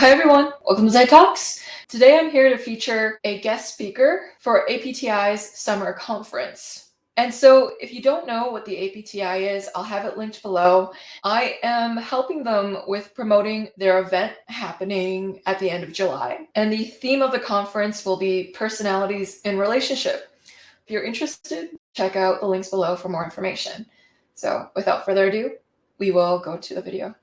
Hi everyone, welcome to Zed Talks. Today I'm here to feature a guest speaker for APTi's summer conference. And so if you don't know what the APTi is, I'll have it linked below. I am helping them with promoting their event happening at the end of July. And the theme of the conference will be personalities in relationship. If you're interested, check out the links below for more information. So without further ado, we will go to the video.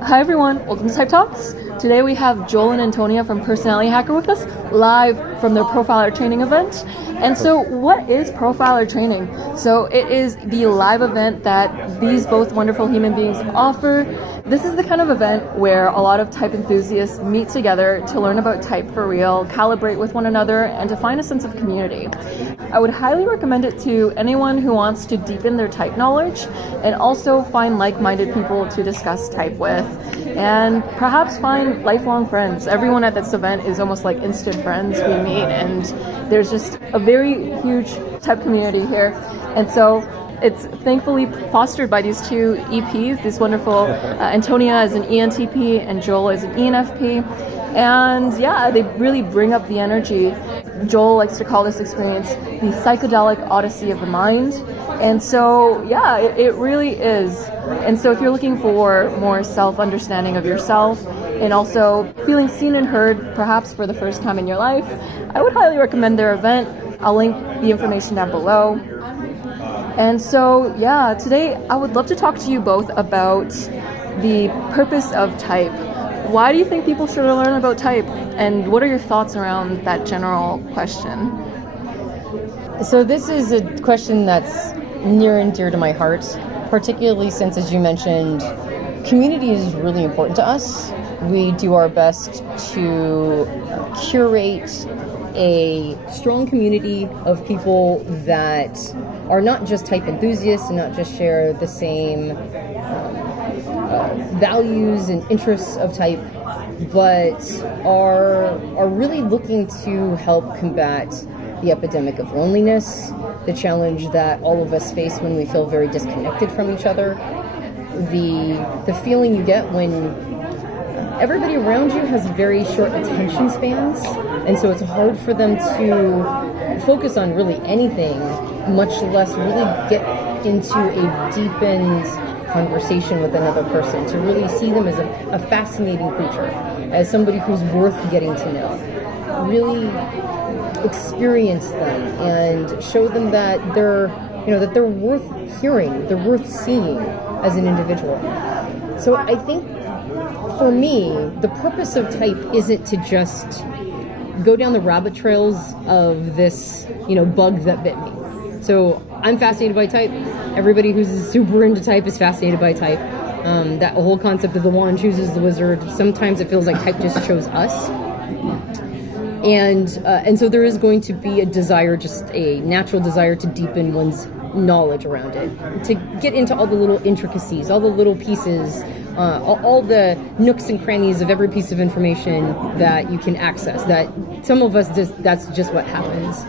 Hi everyone, welcome to Type Talks. Today we have Joel and Antonia from Personality Hacker with us, live from their Profiler Training event. And so what is Profiler Training? So it is the live event that these both wonderful human beings offer. This is the kind of event where a lot of type enthusiasts meet together to learn about type for real, calibrate with one another, and to find a sense of community. I would highly recommend it to anyone who wants to deepen their type knowledge and also find like-minded people to discuss type with, and perhaps find lifelong friends. Everyone at this event is almost like instant friends we meet, and there's just a very huge type community here. And so it's thankfully fostered by these two EPs, this wonderful Antonia is an ENTP and Joel is an ENFP. And yeah, they really bring up the energy. Joel likes to call this experience the psychedelic odyssey of the mind. And so yeah, it really is. And so if you're looking for more self-understanding of yourself and also feeling seen and heard, perhaps for the first time in your life, I would highly recommend their event. I'll link the information down below. And so yeah, today I would love to talk to you both about the purpose of type. Why do you think people should learn about type? And what are your thoughts around that general question? So this is a question that's near and dear to my heart, particularly since, as you mentioned, community is really important to us. We do our best to curate a strong community of people that are not just type enthusiasts and not just share the same values and interests of type, but are really looking to help combat the epidemic of loneliness, the challenge that all of us face when we feel very disconnected from each other, the feeling you get when everybody around you has very short attention spans, and so it's hard for them to focus on really anything, much less really get into a deepened conversation with another person, to really see them as a fascinating creature, as somebody who's worth getting to know. Really experience them and show them that they're worth hearing, they're worth seeing as an individual. So I think for me, the purpose of type isn't to just go down the rabbit trails of this, bug that bit me. So I'm fascinated by type. Everybody who's super into type is fascinated by type. That whole concept of the wand chooses the wizard. Sometimes it feels like type just chose us. And so there is going to be a desire, just a natural desire to deepen one's knowledge around it, to get into all the little intricacies, all the little pieces, all the nooks and crannies of every piece of information that you can access. That some of us that's just what happens.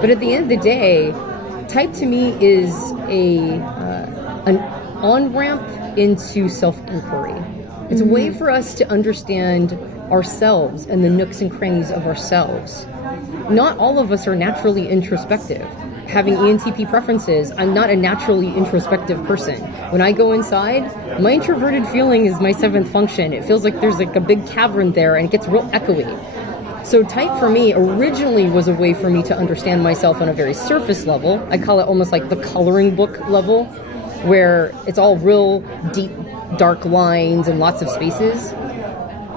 But at the end of the day, type to me is an on-ramp into self-inquiry. It's a way for us to understand ourselves and the nooks and crannies of ourselves. Not all of us are naturally introspective. Having ENTP preferences, I'm not a naturally introspective person. When I go inside, my introverted feeling is my seventh function. It feels like there's like a big cavern there and it gets real echoey. So type for me originally was a way for me to understand myself on a very surface level. I call it almost like the coloring book level, where it's all real deep, dark lines and lots of spaces.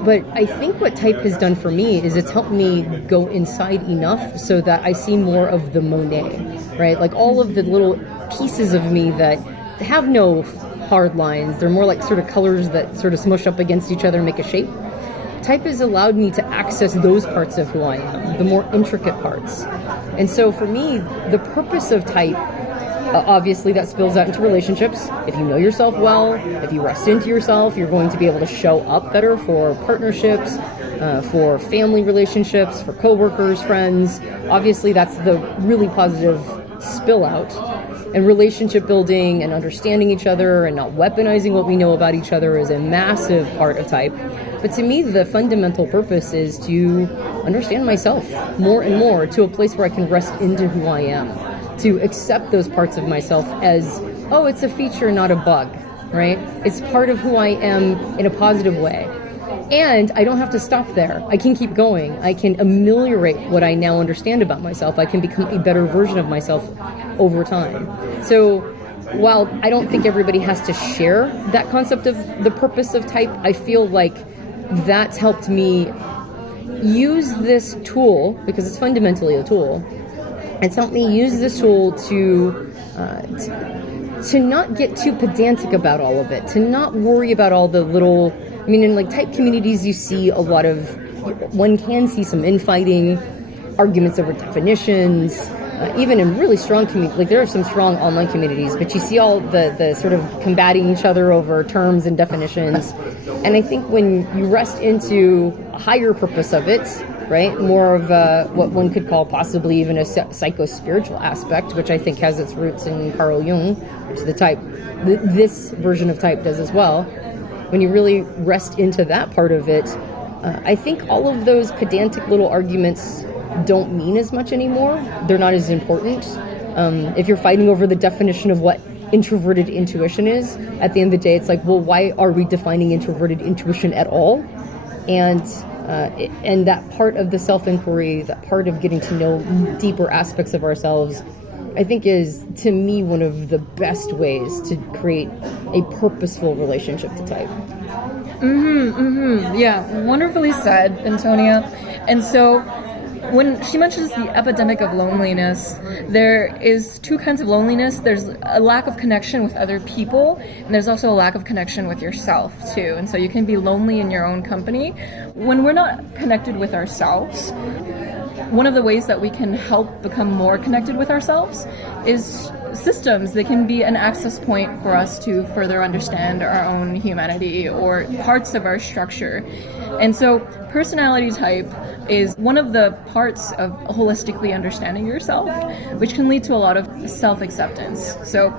But I think what type has done for me is it's helped me go inside enough so that I see more of the Monet, right? Like all of the little pieces of me that have no hard lines. They're more like sort of colors that sort of smush up against each other and make a shape. Type has allowed me to access those parts of who I am, the more intricate parts. And so for me, the purpose of type, obviously that spills out into relationships. If you know yourself well, if you rest into yourself, you're going to be able to show up better for partnerships, for family relationships, for coworkers, friends. Obviously that's the really positive spill out. And relationship building and understanding each other and not weaponizing what we know about each other is a massive part of type. But to me, the fundamental purpose is to understand myself more and more, to a place where I can rest into who I am, to accept those parts of myself as, oh, it's a feature, not a bug, right? It's part of who I am in a positive way. And I don't have to stop there. I can keep going. I can ameliorate what I now understand about myself. I can become a better version of myself over time. So while I don't think everybody has to share that concept of the purpose of type, I feel like that's helped me use this tool, because it's fundamentally a tool. It's helped me use this tool to not get too pedantic about all of it, to not worry about all the little, I mean, in like type communities, you see a lot of, one can see some infighting, arguments over definitions, even in really strong communities, like there are some strong online communities, but you see all the sort of combating each other over terms and definitions. And I think when you rest into a higher purpose of it, right, more of what one could call possibly even a psycho-spiritual aspect, which I think has its roots in Carl Jung, which the type, this version of type does as well. When you really rest into that part of it, I think all of those pedantic little arguments don't mean as much anymore. They're not as important. If you're fighting over the definition of what introverted intuition is, at the end of the day, it's like, well, why are we defining introverted intuition at all? And that part of the self-inquiry, that part of getting to know deeper aspects of ourselves, I think is, to me, one of the best ways to create a purposeful relationship to type. Yeah, wonderfully said, Antonia. And so when she mentions the epidemic of loneliness, there is two kinds of loneliness. There's a lack of connection with other people, and there's also a lack of connection with yourself, too. And so you can be lonely in your own company. When we're not connected with ourselves, one of the ways that we can help become more connected with ourselves is systems. They can be an access point for us to further understand our own humanity or parts of our structure. And so personality type is one of the parts of holistically understanding yourself, which can lead to a lot of self-acceptance. So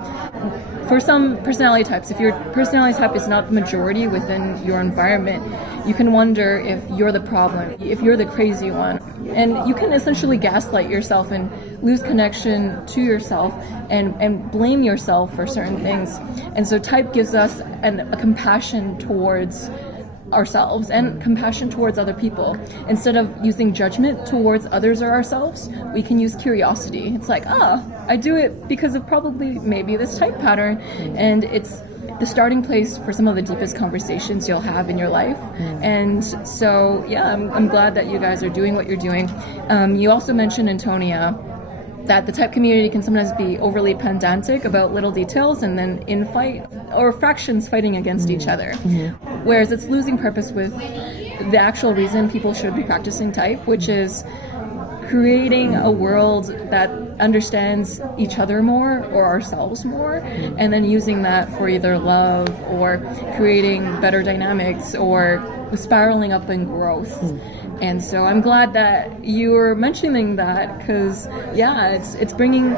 for some personality types, if your personality type is not the majority within your environment, you can wonder if you're the problem, if you're the crazy one. And you can essentially gaslight yourself and lose connection to yourself and blame yourself for certain things. And so type gives us a compassion towards ourselves and compassion towards other people. Instead of using judgment towards others or ourselves, we can use curiosity. It's like, I do it because of probably maybe this type pattern, and it's the starting place for some of the deepest conversations you'll have in your life. And so, yeah, I'm glad that you guys are doing what you're doing. You also mentioned, Antonia, that the type community can sometimes be overly pedantic about little details and then infight or fractions fighting against each other. Whereas it's losing purpose with the actual reason people should be practicing type, which is creating a world that understands each other more or ourselves more, and then using that for either love or creating better dynamics or spiraling up in growth. And so I'm glad that you were mentioning that, because it's bringing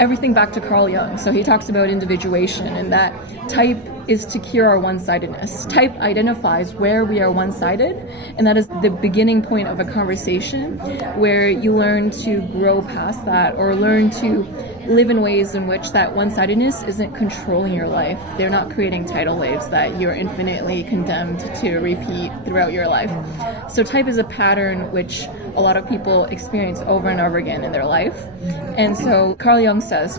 everything back to Carl Jung. So he talks about individuation, and that type is to cure our one-sidedness. Type identifies where we are one-sided, and that is the beginning point of a conversation where you learn to grow past that, or learn to live in ways in which that one-sidedness isn't controlling your life. They're not creating tidal waves that you're infinitely condemned to repeat throughout your life. So type is a pattern which a lot of people experience over and over again in their life. And so Carl Jung says,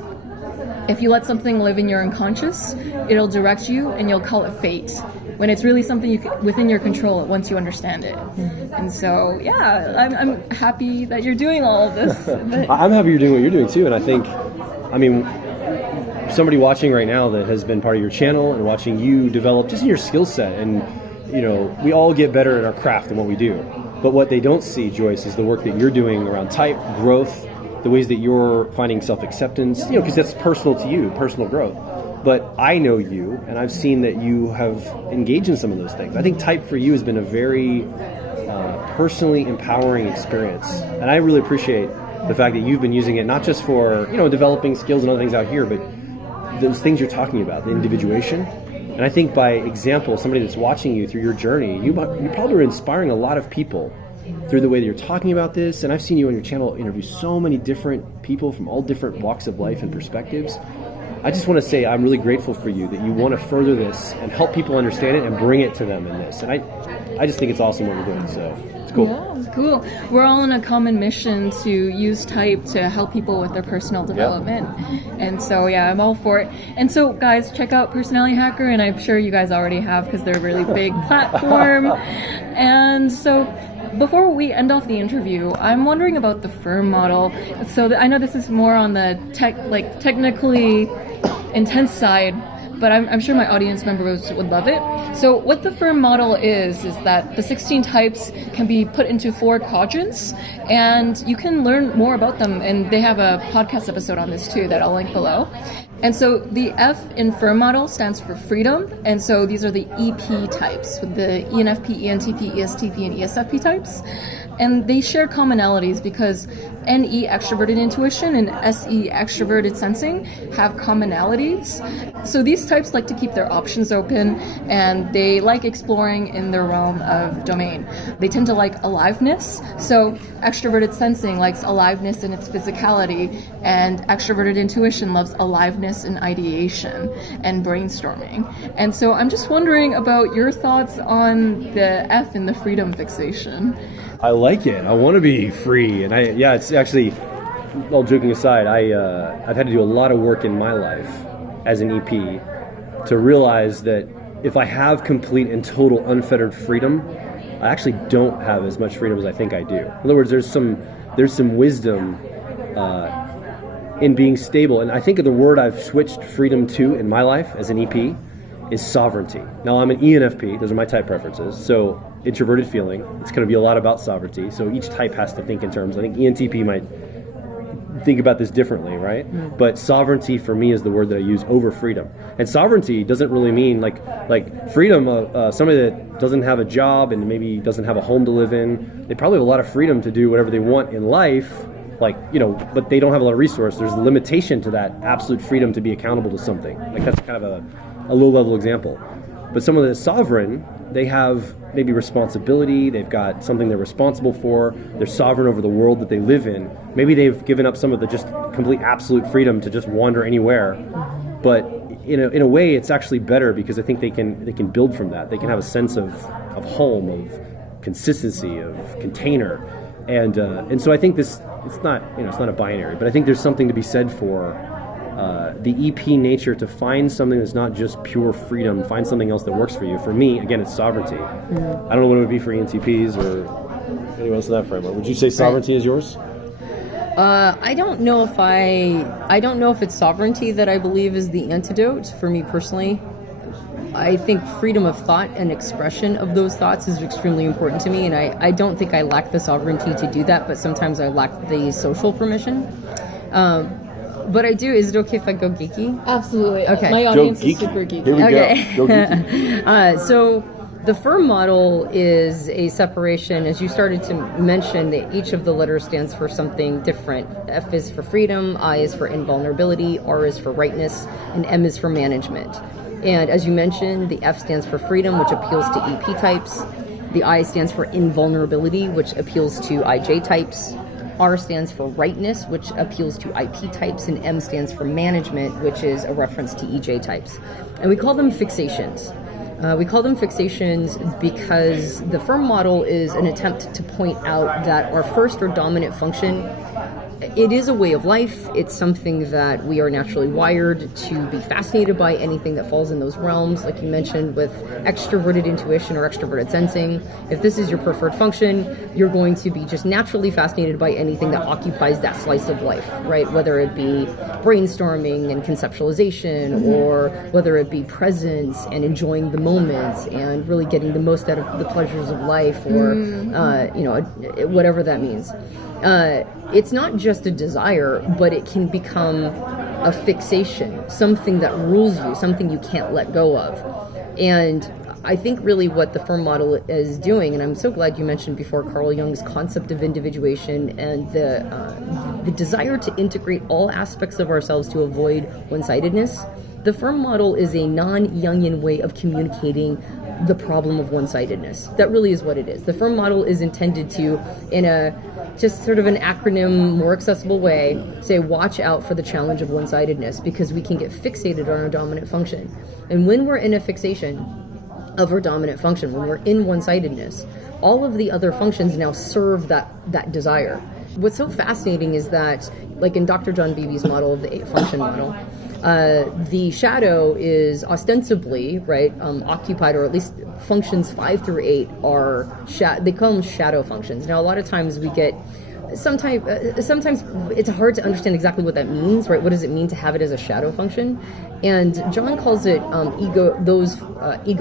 if you let something live in your unconscious, it'll direct you and you'll call it fate, when it's really something within your control once you understand it. And so, I'm happy that you're doing all of this. I'm happy you're doing what you're doing too. And I think, somebody watching right now that has been part of your channel and watching you develop just in your skill set, and we all get better at our craft and what we do. But what they don't see, Joyce, is the work that you're doing around type, growth, the ways that you're finding self-acceptance, because that's personal to you, personal growth. But I know you, and I've seen that you have engaged in some of those things. I think type for you has been a very personally empowering experience. And I really appreciate the fact that you've been using it not just for, developing skills and other things out here, but those things you're talking about, the individuation, And I think by example, somebody that's watching you through your journey, you probably are inspiring a lot of people through the way that you're talking about this. And I've seen you on your channel interview so many different people from all different walks of life and perspectives. I just want to say I'm really grateful for you that you want to further this and help people understand it and bring it to them in this. And I just think it's awesome what you're doing. So it's cool. Yeah, cool. We're all on a common mission to use type to help people with their personal development. And so, yeah, I'm all for it. And so, guys, check out Personality Hacker, and I'm sure you guys already have because they're a really big platform. And so, before we end off the interview, I'm wondering about the firm model. So I know this is more on the technically intense side, but I'm sure my audience members would love it. So what the firm model is that the 16 types can be put into 4 quadrants, and you can learn more about them. And they have a podcast episode on this too that I'll link below. And so the F in firm model stands for freedom. And so these are the EP types, with the ENFP, ENTP, ESTP, and ESFP types. And they share commonalities because NE, extroverted intuition, and SE, extroverted sensing, have commonalities. So these types like to keep their options open, and they like exploring in their realm of domain. They tend to like aliveness. So extroverted sensing likes aliveness in its physicality, and extroverted intuition loves aliveness in ideation and brainstorming. And so I'm just wondering about your thoughts on the F in the freedom fixation. I like it. I want to be free. And it's actually, all joking aside, I've had to do a lot of work in my life as an EP to realize that if I have complete and total unfettered freedom, I actually don't have as much freedom as I think I do. In other words, there's some wisdom in being stable. And I think the word I've switched freedom to in my life as an EP is sovereignty. Now, I'm an ENFP. Those are my type preferences. So introverted feeling, it's going to be a lot about sovereignty. So each type has to think in terms. I think ENTP might think about this differently, right? But sovereignty for me is the word that I use over freedom. And sovereignty doesn't really mean like freedom. Somebody that doesn't have a job and maybe doesn't have a home to live in, they probably have a lot of freedom to do whatever they want in life. But they don't have a lot of resource. There's a limitation to that absolute freedom to be accountable to something. Like that's kind of a low-level example. But someone that's sovereign, they have maybe responsibility, they've got something they're responsible for, they're sovereign over the world that they live in. Maybe they've given up some of the just complete absolute freedom to just wander anywhere. But in a way, it's actually better because I think they can build from that. They can have a sense of home, of consistency, of container. And so I think it's not a binary, but I think there's something to be said for the EP nature to find something that's not just pure freedom, find something else that works for you. For me, again, it's sovereignty. I don't know what it would be for ENTPs or anyone else in that framework. Would you say sovereignty is yours? I don't know if it's sovereignty that I believe is the antidote for me personally. I think freedom of thought and expression of those thoughts is extremely important to me, and I don't think I lack the sovereignty to do that, but sometimes I lack the social permission. But I do. Is it okay if I go geeky? Absolutely. Okay. My audience is super geeky. Here we Okay. go. Go geeky. So the firm model is a separation, as you started to mention, that each of the letters stands for something different. F is for freedom, I is for invulnerability, R is for rightness, and M is for management. And as you mentioned, the F stands for freedom, which appeals to EP types. The I stands for invulnerability, which appeals to IJ types. R stands for rightness, which appeals to IP types, and M stands for management, which is a reference to EJ types. And we call them fixations. We call them fixations because the firm model is an attempt to point out that our first or dominant function, it is a way of life. It's something that we are naturally wired to be fascinated by, anything that falls in those realms, like you mentioned with extroverted intuition or extroverted sensing. If this is your preferred function, you're going to be just naturally fascinated by anything that occupies that slice of life, right? Whether it be brainstorming and conceptualization, or whether it be presence and enjoying the moment and really getting the most out of the pleasures of life, or whatever that means. It's not just a desire, but it can become a fixation, something that rules you, something you can't let go of. And I think really what the firm model is doing, and I'm so glad you mentioned before Carl Jung's concept of individuation and the desire to integrate all aspects of ourselves to avoid one-sidedness. The firm model is a non-Jungian way of communicating the problem of one-sidedness. That really is what it is. The firm model is intended to, in a just sort of an acronym, more accessible way, say, watch out for the challenge of one-sidedness, because we can get fixated on our dominant function. And when we're in a fixation of our dominant function, when we're in one-sidedness, all of the other functions now serve that desire. What's so fascinating is that, like in Dr. John Beebe's model of the 8-function model, the shadow is ostensibly, right, occupied, or at least functions 5 through 8 are, they call them shadow functions. Now, a lot of times we get, sometimes it's hard to understand exactly what that means, right? What does it mean to have it as a shadow function? And John calls it ego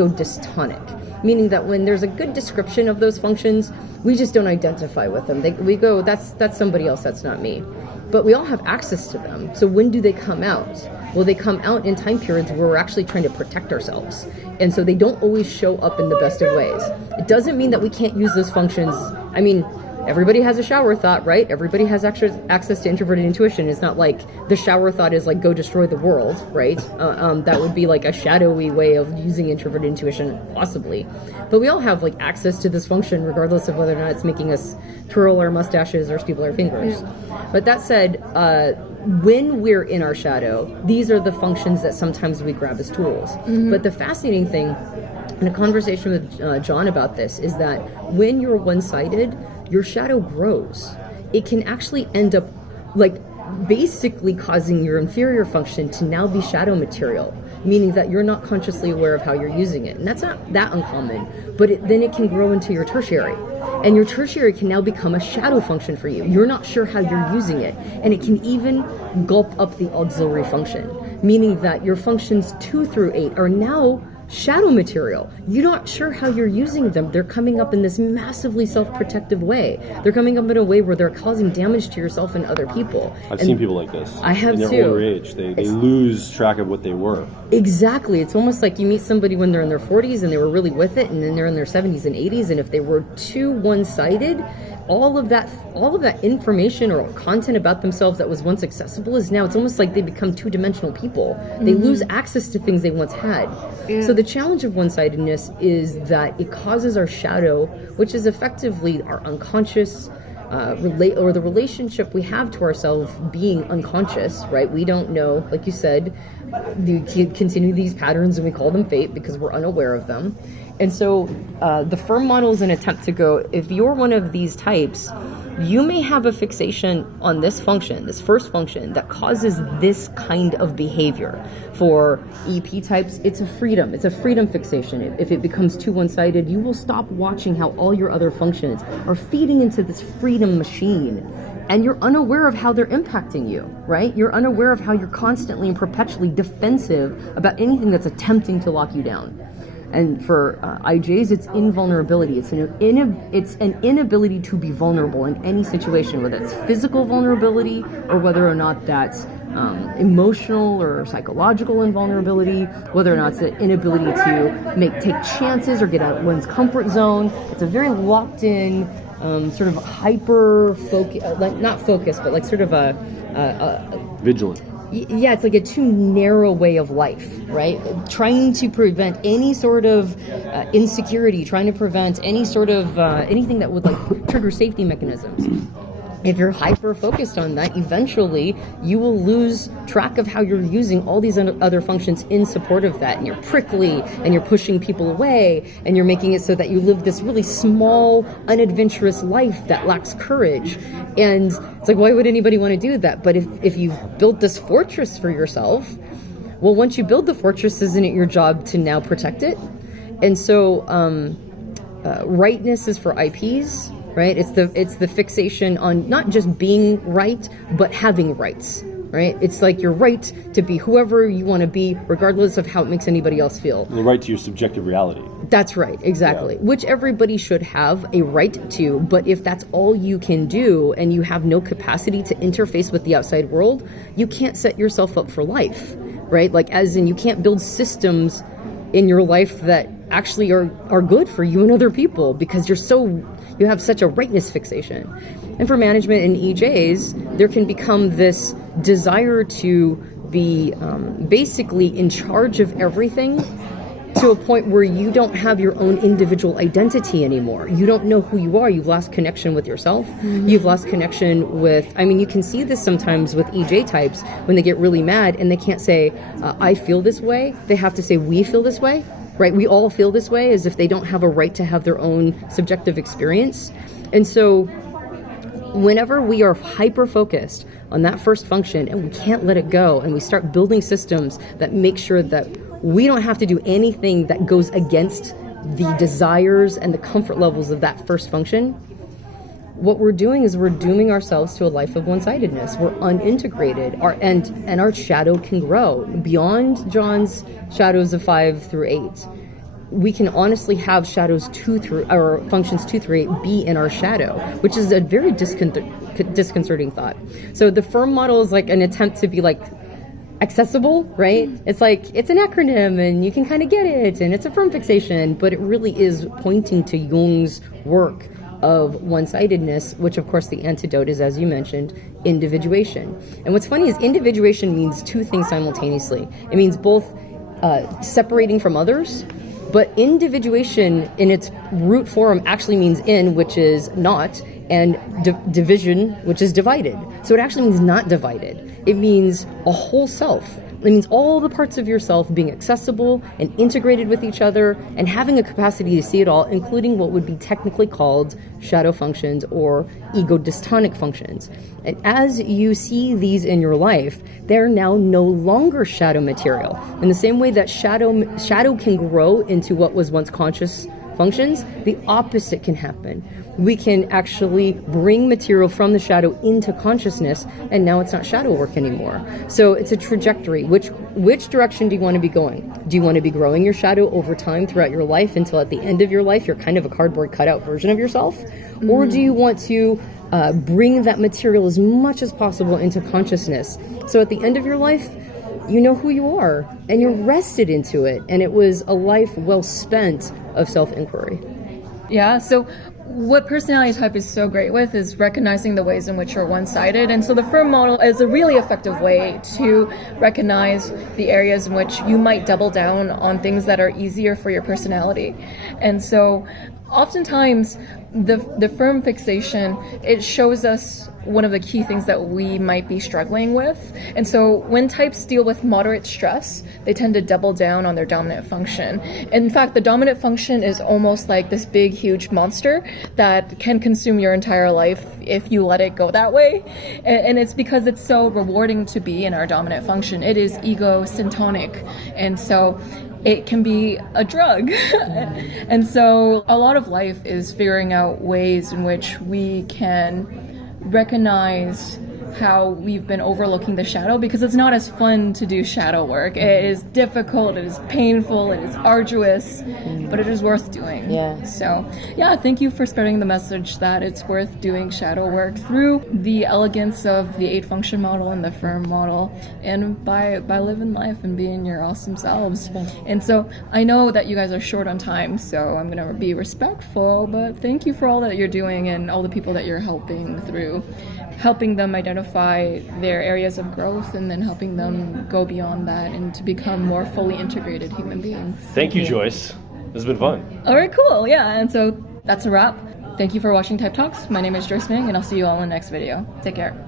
dystonic, meaning that when there's a good description of those functions, we just don't identify with them. We go, that's somebody else, that's not me. But we all have access to them. So when do they come out? Well, they come out in time periods where we're actually trying to protect ourselves. And so they don't always show up in the best of ways. It doesn't mean that we can't use those functions. I mean, everybody has a shower thought, right? Everybody has access to introverted intuition. It's not like the shower thought is like, go destroy the world, right? That would be like a shadowy way of using introverted intuition, possibly. But we all have like access to this function, regardless of whether or not it's making us twirl our mustaches or steeple our fingers. But that said, when we're in our shadow, these are the functions that sometimes we grab as tools. But the fascinating thing, in a conversation with John about this, is that when you're one-sided, your shadow grows. It can actually end up like basically causing your inferior function to now be shadow material, meaning that you're not consciously aware of how you're using it. And that's not that uncommon, but then it can grow into your tertiary. And your tertiary can now become a shadow function for you. You're not sure how you're using it. And it can even gulp up the auxiliary function, meaning that your functions 2 through 8 are now shadow material. You're not sure how you're using them. They're coming up in this massively self-protective way. They're coming up in a way where they're causing damage to yourself and other people. I've seen people like this. I have in their too. older age. They lose track of what they were. Exactly. It's almost like you meet somebody when they're in their 40s and they were really with it, and then they're in their 70s and 80s, and if they were too one-sided, all of that information or content about themselves that was once accessible is now, it's almost like they become two-dimensional people. They lose access to things they once had. Yeah. So the challenge of one-sidedness is that it causes our shadow, which is effectively our unconscious or the relationship we have to ourselves being unconscious, right? We don't know, like you said, we continue these patterns and we call them fate because we're unaware of them. And so the firm model is an attempt to go, if you're one of these types, you may have a fixation on this function, this first function, that causes this kind of behavior. For EP types, it's a freedom fixation. If it becomes too one-sided, you will stop watching how all your other functions are feeding into this freedom machine. And you're unaware of how they're impacting you, right? You're unaware of how you're constantly and perpetually defensive about anything that's attempting to lock you down. And for IJs, it's invulnerability. It's an inability to be vulnerable in any situation, whether it's physical vulnerability or whether or not that's emotional or psychological invulnerability, whether or not it's an inability to take chances or get out of one's comfort zone. It's a very locked in, sort of hyper focus, not focus, but like sort of a vigilant. Yeah, it's like a too narrow way of life, right? Trying to prevent any sort of insecurity, trying to prevent any sort of anything that would like trigger safety mechanisms. If you're hyper focused on that, eventually you will lose track of how you're using all these other functions in support of that. And you're prickly and you're pushing people away and you're making it so that you live this really small, unadventurous life that lacks courage. And it's like, why would anybody want to do that? But if you've built this fortress for yourself, well, once you build the fortress, isn't it your job to now protect it? And so rightness is for IPs. Right? It's the fixation on not just being right, but having rights, right? It's like your right to be whoever you want to be, regardless of how it makes anybody else feel. The right to your subjective reality. That's right, exactly. Yeah. Which everybody should have a right to, but if that's all you can do and you have no capacity to interface with the outside world, you can't set yourself up for life, right? Like as in you can't build systems in your life that actually are good for you and other people because you have such a rightness fixation. And for management and EJs, there can become this desire to be basically in charge of everything, to a point where you don't have your own individual identity anymore. You don't know who you are. You've lost connection with yourself. Mm-hmm. You've lost connection with, you can see this sometimes with EJ types when they get really mad and they can't say, I feel this way. They have to say, we feel this way, right? We all feel this way, as if they don't have a right to have their own subjective experience. And so whenever we are hyper-focused on that first function and we can't let it go, and we start building systems that make sure that we don't have to do anything that goes against the desires and the comfort levels of that first function, what we're doing is we're dooming ourselves to a life of one-sidedness. We're unintegrated, and our shadow can grow beyond John's shadows of 5 through 8. We can honestly have shadows 2 through, or functions 2 through 8 be in our shadow, which is a very disconcerting thought. So the firm model is like an attempt to be like accessible, right? It's like, it's an acronym and you can kind of get it, and it's a firm fixation, but it really is pointing to Jung's work of one-sidedness, which of course the antidote is, as you mentioned, individuation. And what's funny is individuation means two things simultaneously. It means both separating from others, but individuation in its root form actually means in, which is not, and division, which is divided. So it actually means not divided. It means a whole self. It means all the parts of yourself being accessible and integrated with each other, and having a capacity to see it all, including what would be technically called shadow functions or ego dystonic functions. And as you see these in your life, they're now no longer shadow material. In the same way that shadow can grow into what was once conscious functions, the opposite can happen. We can actually bring material from the shadow into consciousness, and now it's not shadow work anymore. So it's a trajectory. Which direction do you want to be going? Do you want to be growing your shadow over time throughout your life until at the end of your life you're kind of a cardboard cutout version of yourself? Mm-hmm. Or do you want to bring that material as much as possible into consciousness, so at the end of your life you know who you are and you're rested into it, and it was a life well spent of self-inquiry? Yeah, so what personality type is so great with is recognizing the ways in which you're one-sided. And so the firm model is a really effective way to recognize the areas in which you might double down on things that are easier for your personality. And so oftentimes the firm fixation, it shows us one of the key things that we might be struggling with. And so when types deal with moderate stress, they tend to double down on their dominant function. In fact, the dominant function is almost like this big, huge monster that can consume your entire life if you let it go that way. And it's because it's so rewarding to be in our dominant function. It is ego syntonic. And so it can be a drug. And so a lot of life is figuring out ways in which we can recognize how we've been overlooking the shadow, because it's not as fun to do shadow work. It is difficult, it is painful, it is arduous, but it is worth doing. Yeah. So yeah, thank you for spreading the message that it's worth doing shadow work through the elegance of the 8 function model and the firm model, and by living life and being your awesome selves. And so I know that you guys are short on time, so I'm gonna be respectful, but thank you for all that you're doing and all the people that you're helping through helping them identify their areas of growth, and then helping them go beyond that and to become more fully integrated human beings. Thank you, Joyce. This has been fun. All right, cool. Yeah, and so that's a wrap. Thank you for watching Type Talks. My name is Joyce Ming, and I'll see you all in the next video. Take care.